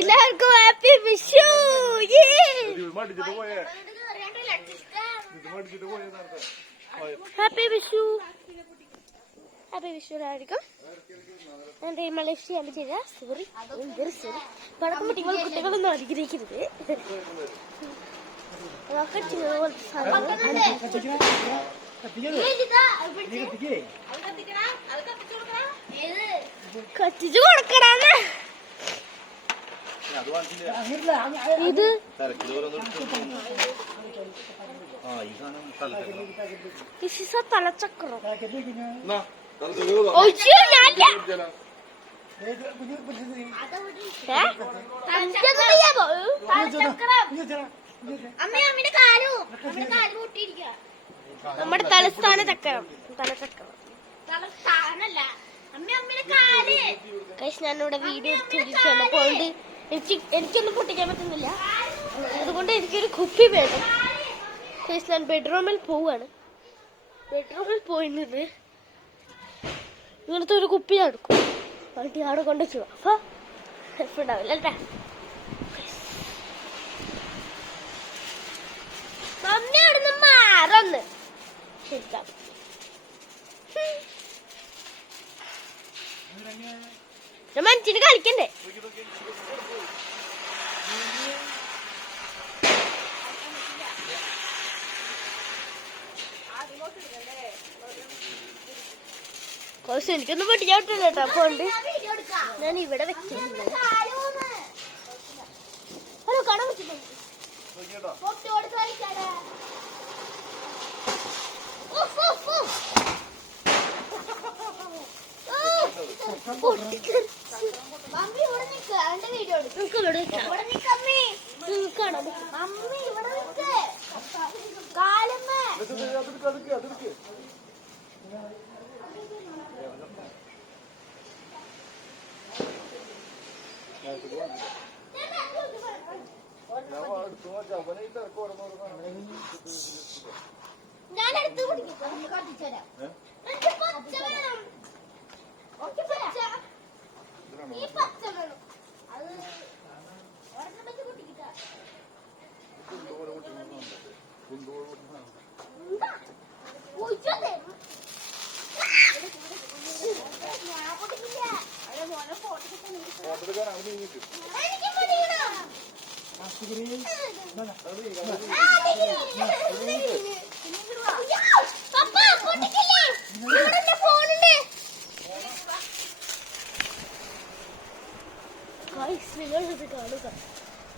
എല്ലാവർക്കും happy Vishu. Happy Vishu. Happy Vishu എല്ലാവർക്കും. എന്റെ മലേഷ്യ ചെയ്ത സോറി, എന്തൊരു സോറി. പടക്കം കുട്ടികൾ കുട്ടികളൊന്നും അനുഗ്രഹിക്കരുത്. കത്തിച്ചു കൊടുക്കണന്ന് ഇത് തലച്ചക്രം. നമ്മുടെ തലസ്ഥാന ചക്രം. തലച്ചക്രം ഞാനിവിടെ വീഡിയോ എടുത്തിരിക്കുകയാണ്. എനിക്കൊന്നും പൊട്ടിക്കാൻ പറ്റുന്നില്ല. അതുകൊണ്ട് എനിക്കൊരു കുപ്പി വേണം. ഞാൻ ബെഡ്റൂമിൽ പോവാണ്. ബെഡ്റൂമിൽ പോയിരുന്നത് ഇങ്ങനത്തെ ഒരു കുപ്പി ഞാൻ എടുക്കും. എന്നിട്ട് അവിടെ കൊണ്ട് വെച്ചു. അപ്പൊ ഉണ്ടാവില്ല അല്ലേ. മമ്മി അവിടുന്ന് മാറന്ന് ശരിക്കാം. മനുഷ്യന് കളിക്കണ്ടേ. കുറച്ച് എനിക്കൊന്നും പൊട്ടിക്കാൻ പറ്റില്ല കേട്ടോ. അപ്പൊ ഉണ്ട് ഞാൻ ഇവിടെ വെച്ചിട്ടുണ്ട്. ഹലോ കാണാൻ പറ്റുന്നുണ്ട്. ഞാനെടുത്ത് കത്തിച്ചരാം. ഈ പച്ച വേണം. അത് പൊട്ടിക്കിട്ട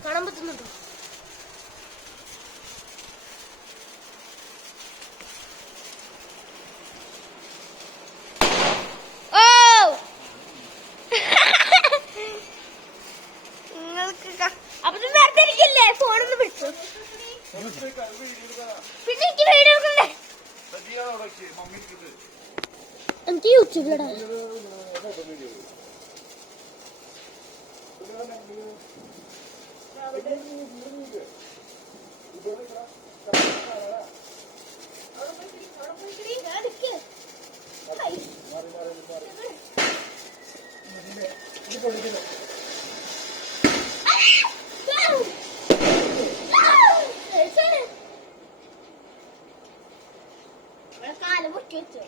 കാണാൻ പറ്റുന്നുണ്ടോ? നിങ്ങൾക്ക് അപ്പൊ നേരത്തെ ഇരിക്കില്ലേ ഫോണൊന്ന് പിടിച്ചു. പിന്നെ എനിക്ക് വീഡിയോ എടുക്കണ്ടേ. എനിക്ക് യൂട്യൂബിലിടാ. കാലം പൊട്ടി വെച്ചോ.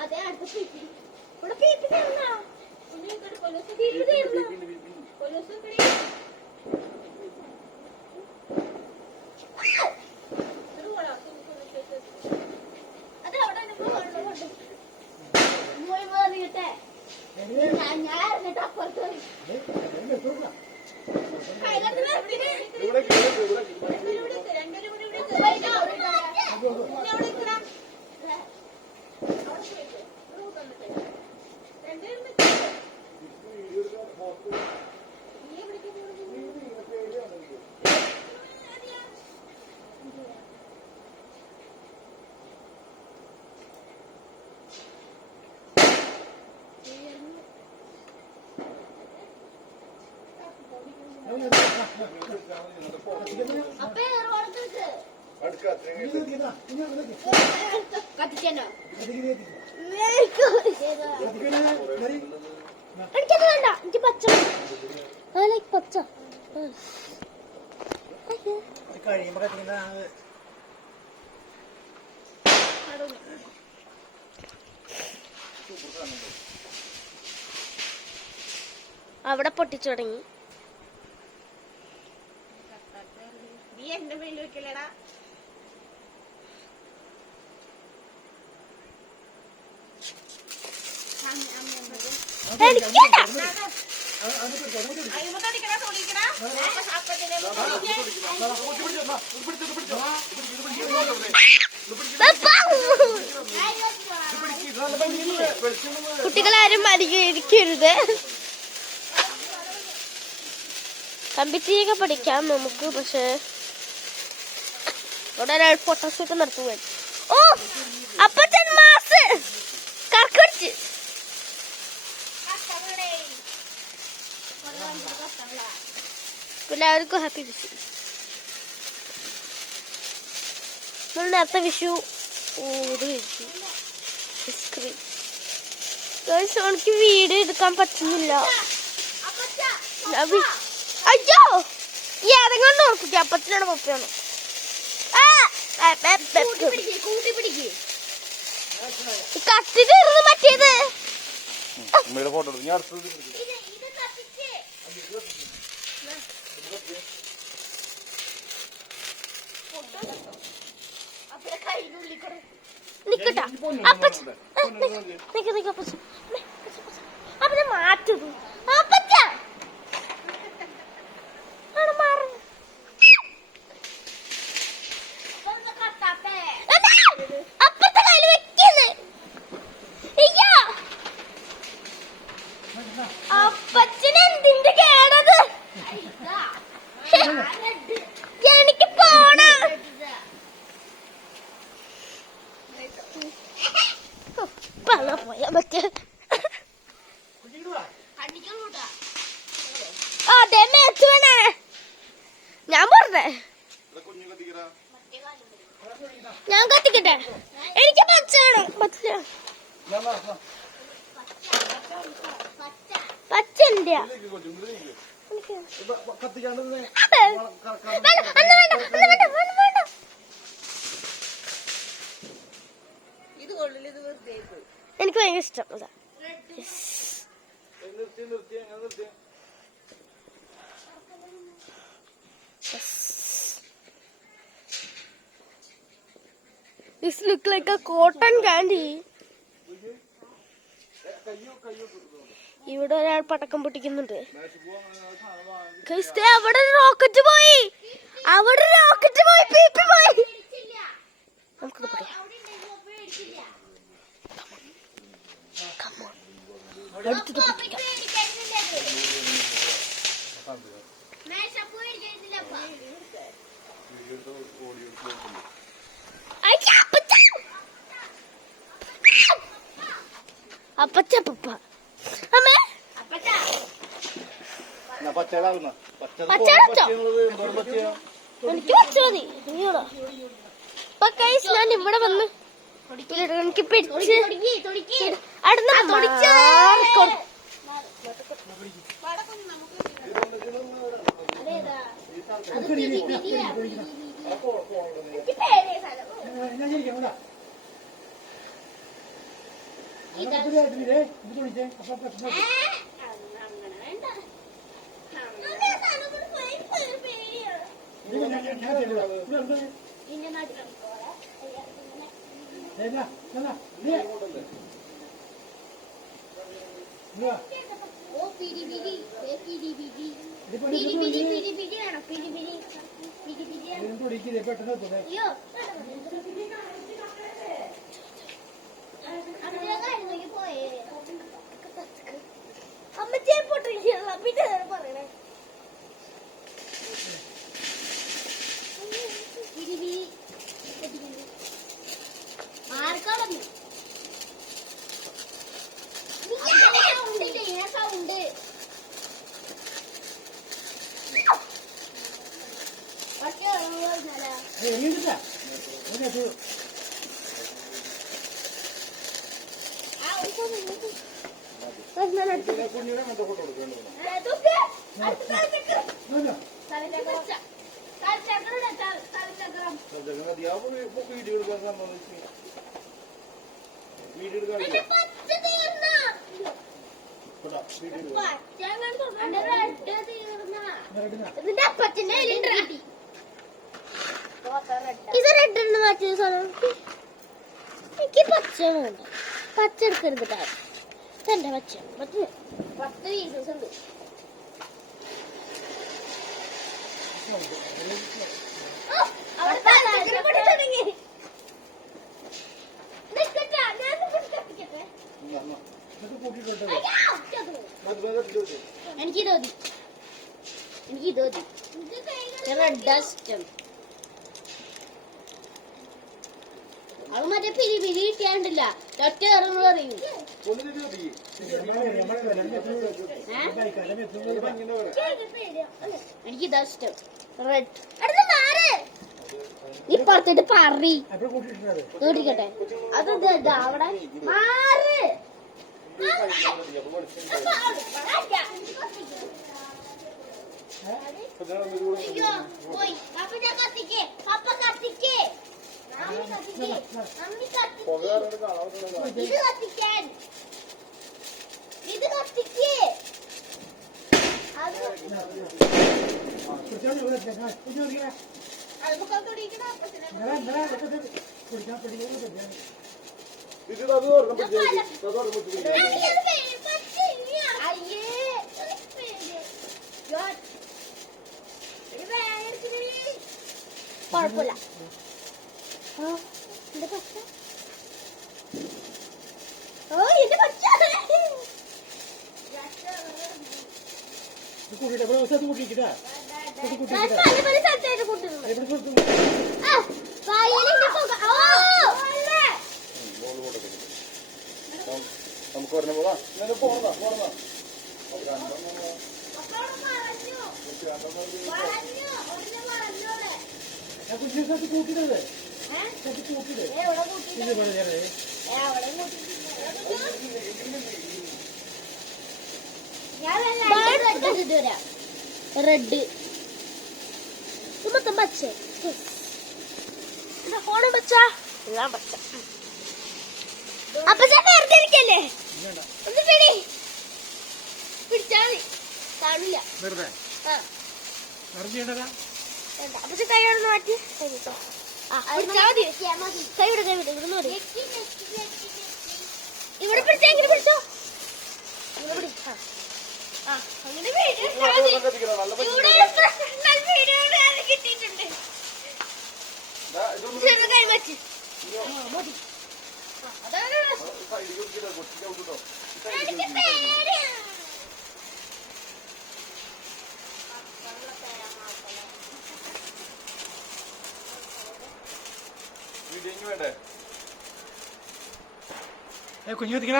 അതെ അടുത്ത ഇവിടെ പീപ്പി തരുന്ന എനിക്കത് വേണ്ട, എനിക്ക് പച്ച. I like പച്ച. അവിടെ പൊട്ടിച്ചു തുടങ്ങി. നീ എന്റെ മേലിൽ വെക്കലടാ. കുട്ടികളാരും മരിക്കരുത്. കമ്പിത്തിരിയൊക്കെ പഠിക്കാം നമുക്ക്. പക്ഷെ ഇവിടെ ഒരാൾ പൊട്ടാസ്യൊക്കെ നടത്തുവാൻ. ഓ അപ്പച്ചൻ മാസ് കറക്കടിച്ച്. എല്ലാവർക്കും ഹാപ്പി വിഷു. നമ്മൾ നേരത്തെ വിഷു എനിക്ക് വീഡിയോ എടുക്കാൻ പറ്റുന്നില്ല. അയ്യോ ഏതെങ്കിലും ഓർപ്പിക്കാം. അപ്പച്ചനാണ് പപ്പയാണ്. കത്തിട്ടായിരുന്നു മറ്റേത്. നിക്കട്ടാ അപ്പച്ച അപ്പച്ച മാറ്റത്. അപ്പച്ച അപ്പത്തെ കയ്യിൽ വെക്കുന്നത്. അപ്പച്ചന് എന്തിന്റെ കേടത്? എനിക്ക് പോണം. പോയാ പറ്റേ അതെ മേത്തുവനെ ഞാൻ പറഞ്ഞേ. ഞാൻ കത്തിക്കട്ടെ. എനിക്ക് പച്ചാണ്. പച്ച പച്ചന്റെ എനിക്ക് ഭയങ്കര ഇഷ്ടം. അതാ This look like a cotton candy. ഇവിടെ ഒരാൾ പടക്കം പൊട്ടിക്കുന്നുണ്ട്. അവിടെ റോക്കറ്റ് പോയി. അവിടെ റോക്കറ്റ് പോയി. പീപ്പി പോയി. നമുക്കത് പറയാം. അടുത്തത് പൊട്ടിക്കാം. അപ്പച്ച പപ്പ അമ്മേ എനിക്ക് പച്ച മതി. ഞാൻ ഇവിടെ വന്ന് എനിക്ക് പിടിച്ച് അമ്മച്ചേ പൊട്ടിക്കല്ല ഇത് റെഡ് മാറ്റിയ സാധനം എനിക്ക് പച്ച വേണ്ട. പച്ച എടുക്കരുത് കേട്ടോ. ഇതെന്റെ പച്ച 10 പീസസ് ഉണ്ട്. എനിക്കിത് മതി. റെഡ് ഇഷ്ടം. അത് മറ്റേ പിരി പിരി കിട്ടിയാണ്ടില്ല. ഒറ്റ കയറുന്നു പറയും. എനിക്കിതാ ഇഷ്ടം. റെഡ് നീ പുറത്തിട്ട് പറി നോട്ടിക്കട്ടെ. അത് അവിടെ മാറ്. ഇത് കത്തിക്കേ. കുഴപ്പമില്ല. എന്റെ പച്ച എന്റെ പച്ച നമുക്ക് പറഞ്ഞ പോവാ കൂട്ടിടേ റെഡ് മൊത്തം പച്ച. ഫോണും പച്ച എല്ലാം പച്ച. അപ്പൊ വെറുതെ ഇരിക്കല്ലേ. ഒന്ന് പിടി പിടിച്ചാ മതി. കാണില്ല. അപ്പൊ കൈയൊന്ന് മാറ്റി പിടിച്ചാ മതി. കൈ വിട ഇവിടുന്ന് മതി. ഇവിടെ പിടിച്ചാ ഇങ്ങനെ പിടിച്ചോ. കിട്ടിയിട്ടുണ്ട്. വേണ്ടേ കുഞ്ഞു കത്തിക്കണ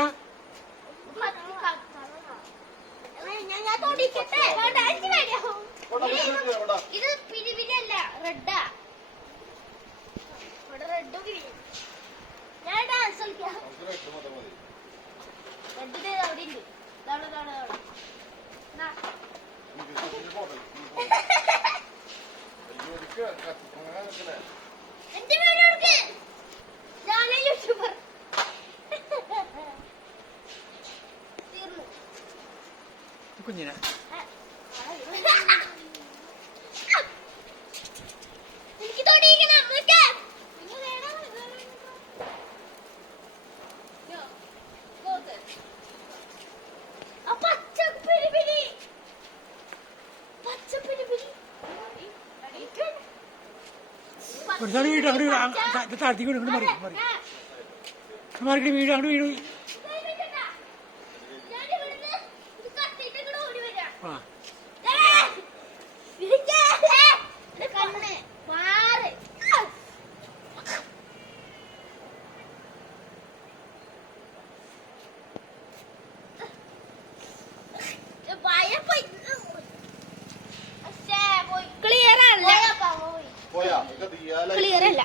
ഇത് പിരിവിനല്ല റെഡാ. റെഡ് ഞാൻ ഡാൻസ് കളിക്കാം. റെഡിന്റെ അവിടെ ഉണ്ട്. എന്റെ പേര് ഞാനേ യൂട്യൂബർ. തീർന്നു കുഞ്ഞിനെ എനിക്ക് തൊടിയിക്കണം. വീട് അങ്ങോട്ട് താഴ്ത്തിക്കൂടെ ഇങ്ങോട്ട് മറി മാറിക്കടി വീട് അങ്ങോട്ട് വീട് ആ ക്ലിയർ അല്ല.